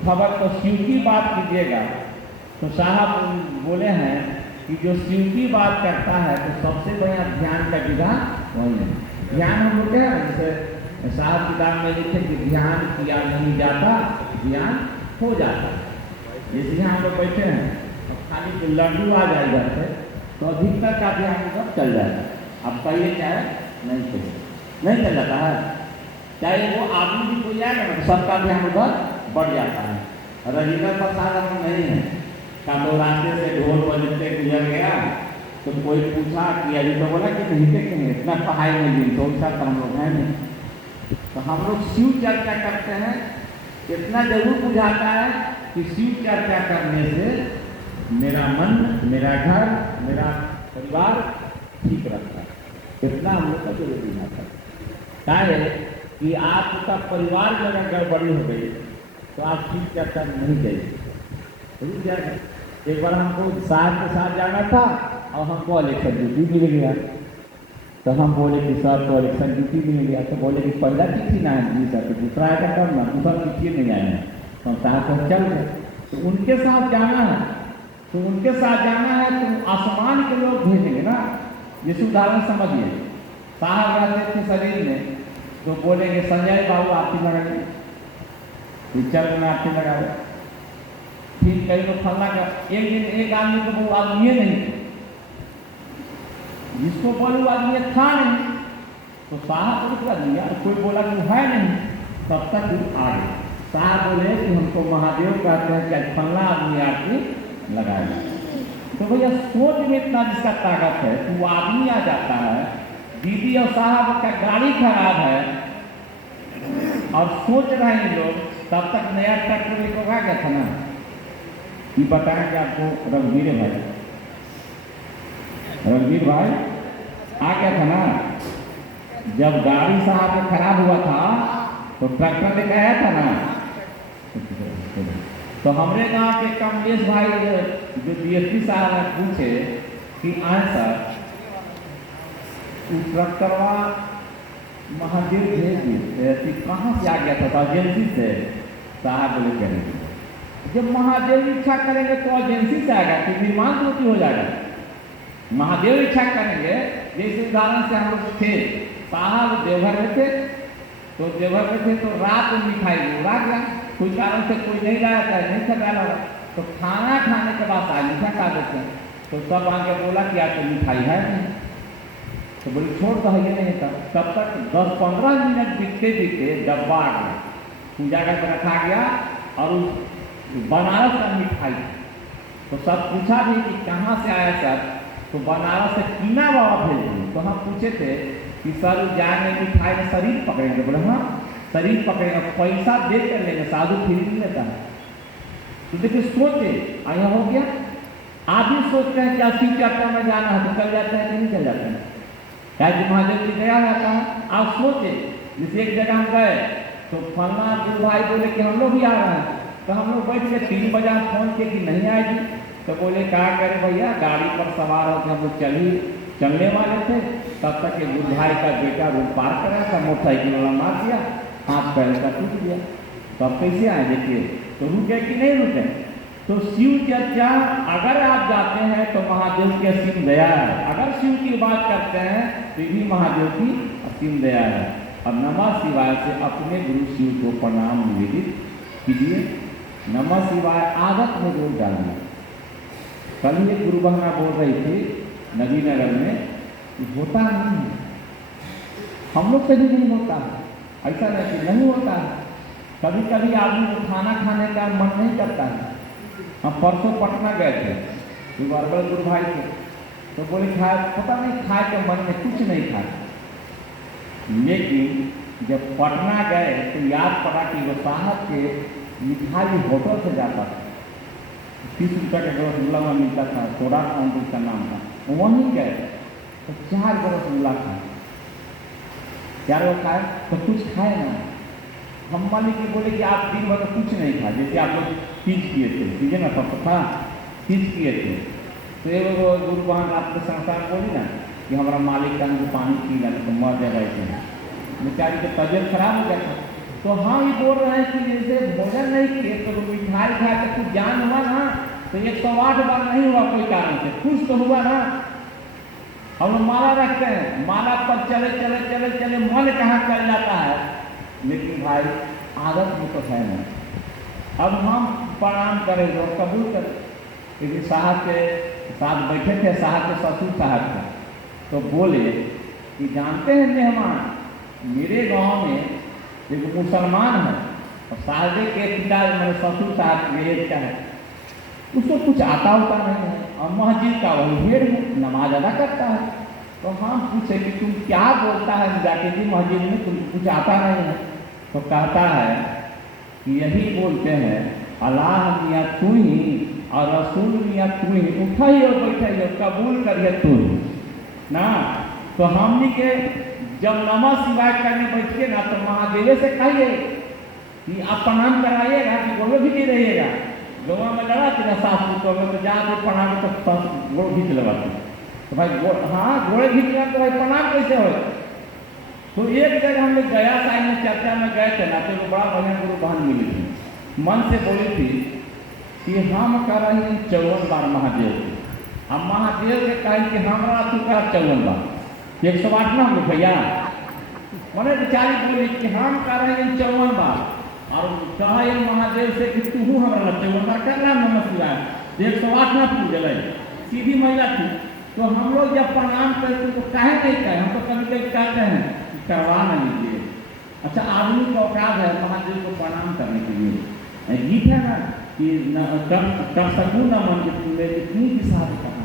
खबर तो शिव की बात कीजिएगा तो साहब बोले हैं कि जो शिव की बात करता है तो सबसे बढ़िया ध्यान का विधा वही है। ध्यान हम लोग क्या जैसे साहब किताब में लिखे कि ध्यान किया नहीं जाता, ध्यान हो जाता। जैसे यहाँ हम लोग बैठे हैं तो खाली तो लड्डू आ जाए घर से तो अधिकतर का ध्यान सब चल जाएगा। अब कहिए क्या है, नहीं चाहिए, नहीं चल जाता है। चाहे वो आदमी भी कोई आएगा तो सबका ध्यान उधर बढ़ जाता है। रविंद्र प्रसाद हम नहीं है का तो रास्ते से ढोल बजते गुजर गया तो कोई पूछा कि अभी तो बोला कि नहीं के कहीं इतना पढ़ाई में दिन तो उसका हम लोग है नहीं। तो हम लोग शिव चर्चा करते हैं, इतना जरूर बुझाता है कि शिव चर्चा करने से मेरा मन, मेरा घर, मेरा परिवार ठीक रहता है। इतना हम लोग का जरूर बुझाता है। क्या है कि आपका परिवार में अगर गड़बड़ी हो गई तो आप शिव चर्चा नहीं जाइए, रुक जाएगा। एक बार हमको साहब के साथ जाना था और हमको इलेक्शन ड्यूटी मिल गया तो हम बोले कि सर तो इलेक्शन ड्यूटी मिल गया। तो बोले कि पहला चिट्ठी ना है जी सर, तो दूसरा आएगा कब ना, दूसरा चिट्ठी नहीं आएगा। तो साहब को चल गए तो उनके साथ जाना है, तो उनके साथ जाना है तो आसमान के लोग भेजेंगे ना। जैसे उदाहरण समझिए, साहब रहते थे शरीर में तो बोलेंगे संजय बाबू आरती लगाइए, चल में आरती लगाए। फिर कई लोग फलना का एक दिन एक आदमी को वो आदमी नहीं, जिसको बोलू आदमी था नहीं तो साहब रुक दिया, कोई बोला कि है नहीं, तब तक आ गए। साहब बोले कि हमको महादेव कहते हैं कि फलना आदमी आरती लगाएगा। तो भैया सोच में इतना जिसका ताकत है कि वो आदमी आ जाता है। दीदी और साहब का गाड़ी खराब है और सोच रहे हैं लोग, तब तक नया ट्रैक्टर लेकर आ गया था ना। ये बताएंगे आपको रणवीर भाई, रणवीर भाई आ गया था ना। जब गाड़ी साहब में खराब हुआ था तो ट्रैक्टर लेकर आया था ना। तो हमारे गांव के कमलेश भाई जो डीएसपी साहब ने पूछे कि आए सर ट्रैक्टरवा महादेव भेज दिए, कहाँ से आ गया था? एजेंसी से। साहब बोले करेंगे जब महादेव इच्छा करेंगे तो एजेंसी से आएगा कि निर्माण त्रुटि हो जाएगा। महादेव इच्छा करेंगे, जैसे उदाहरण से हम लोग थे, साहब देवघर में थे तो देवघर में थे तो रात में मिठाई उड़ा गया, कोई कारण से कोई नहीं लाया था, नहीं खा रहा तो खाना खाने के बाद मीठा खा देते हैं। तो सब आके बोला कि आप तो मिठाई है नहीं, तो बोली छोड़ तो है नहीं था। तब तक 10-15 मिनट बीतते बीतते डब्बा आ गया, पूजा करके रखा गया और उस बनारस का मिठाई। तो सब पूछा भी कि कहाँ से आया सर, तो बनारस से कीना बाबा भेज दिए। तो हम पूछे थे कि सर जाने मिठाई में शरीर पकड़ेंगे? बोले हाँ शरीर पकड़ेंगे, पैसा दे कर लेंगे, साधु फिर नहीं लेता है। तो देखिए सोचे आया हो गया। आप भी सोचते हैं कि अस्सी चर्चा में जाना है तो चल जाते हैं कि नहीं चल जाते हैं? क्या कि महादेव जी गया रहता है। आप सोचे जैसे एक जगह हम गए तो फलना गुरु भाई बोले कि हम लोग भी आ रहे हैं, तो हम लोग बैठ के 3 बजे फोन किए कि नहीं आएगी। तो बोले क्या करें भैया, गाड़ी पर सवार होकर हम लोग चलने वाले थे, तब तक एक गुरु भाई का बेटा रोड पार कर रहा था, मोटरसाइकिल वाला मार दिया, हाथ पैर का टूट गया। तो अब कैसे आए देखिए, तो रुके कि नहीं रुके? तो शिव चर्चा अगर आप जाते हैं तो महादेव की असीम दया है, अगर शिव की बात करते हैं तो भी महादेव की असीम दया है। अब नमः शिवाय से अपने गुरु शिव को प्रणाम निवेदित कीजिए। नमः शिवाय आदत में जोर डालिए। कल ही एक गुरु बहना बोल रही थी नवीनगर में, होता नहीं है, हम लोग से भी नहीं होता है, ऐसा नहीं होता है। कभी कभी आदमी को खाना खाने का मन नहीं करता है। हम परसों पटना गए थे, गुरु भाई थे, तो बोले खाए, पता नहीं खाए के मन में कुछ नहीं खाए। लेकिन जब पटना गए तो याद पड़ा कि वो साहब के मिठाई होटल से जाता था, 30 रुपये का रसगुल्ला में मिलता था, सोडा काउंटर का नाम था, वहीं गए तो 4 रसगुल्ला खाए। 4 खाए तो कुछ खाए ना। हम मालिक के बोले कि आप दिन भर कुछ नहीं खाए, जैसे आप लोग तीज किए थे, ठीक है ना, सब था तीज किए थे। तो ये गुरु बहन आपके संसार बोली ना कि हमारा मालिक का पानी पी लेना तो मर जाएगा। बेचारी की तबीयत खराब हो गया था, तो हम ही बोल रहे हैं कि जैसे भोजन नहीं किए तो मिठाई खा के कुछ जान हुआ ना, तो 108 बार नहीं हुआ कोई कारण से, कुछ तो हुआ ना। हम लोग माला रखते हैं, माला पर चले चले चले चले मन कहाँ कर जाता है, लेकिन भाई आदत में तो है नहीं। अब हम प्रणाम करें तो कबूल करें, क्योंकि साहब के साथ बैठे थे, साहब के ससुर साहब थे, तो बोले कि जानते हैं मेहमान, मेरे गांव में एक मुसलमान है और साहब के पिता मेरे ससुर साहब मेरे का है, उसको कुछ आता होता नहीं है और मस्जिद का वही भीड़ में नमाज अदा करता है। तो हम पूछे कि तुम क्या बोलता है जाके जी मस्जिद में, तुमको कुछ आता नहीं है? तो कहता है कि यही बोलते हैं, अल्लाह मियाँ तू ही और रसूल मियाँ तू ही, उठाइए बैठाइए कबूल करिए तू ही ना। तो हमने के जब नमः शिवाय करने बैठ के ना, तो महादेव से कहिए कि आप प्रणाम कराइएगा कि गोड़े भी नहीं रहिएगा। गोवा में लड़ा थी ना सास तो जाके प्रणाम तो गोड़ खींच लगाती, तो भाई हाँ गोड़े खींच लगा तो भाई प्रणाम कैसे हो? तो एक जगह हम लोग गया साई में चर्चा में गए थे ना, तो बड़ा बढ़िया गुरु बहन मिली थी, मन से बोली थी कि हम कर रहे हैं 54 बार महादेव, हम महादेव के कहें कि हमारा तू का 54 बार 108 ना हम भैया, मैंने बेचारी बोली कि हम कर रहे हैं 54 बार, और कहे महादेव से कि तू हमारा 54 बार कर रहा नमः शिवाय 108 ना पूछ सीधी महिला थी। तो हम लोग जब प्रणाम करते तो कहे नहीं कहे, हम तो कभी कभी कहते हैं करवा न लीजिए। अच्छा आदमी का औकात है महादेव को प्रणाम करने के लिए, गीत है ना कि कर सकूँ न मन मेरे इतनी की साथ कहा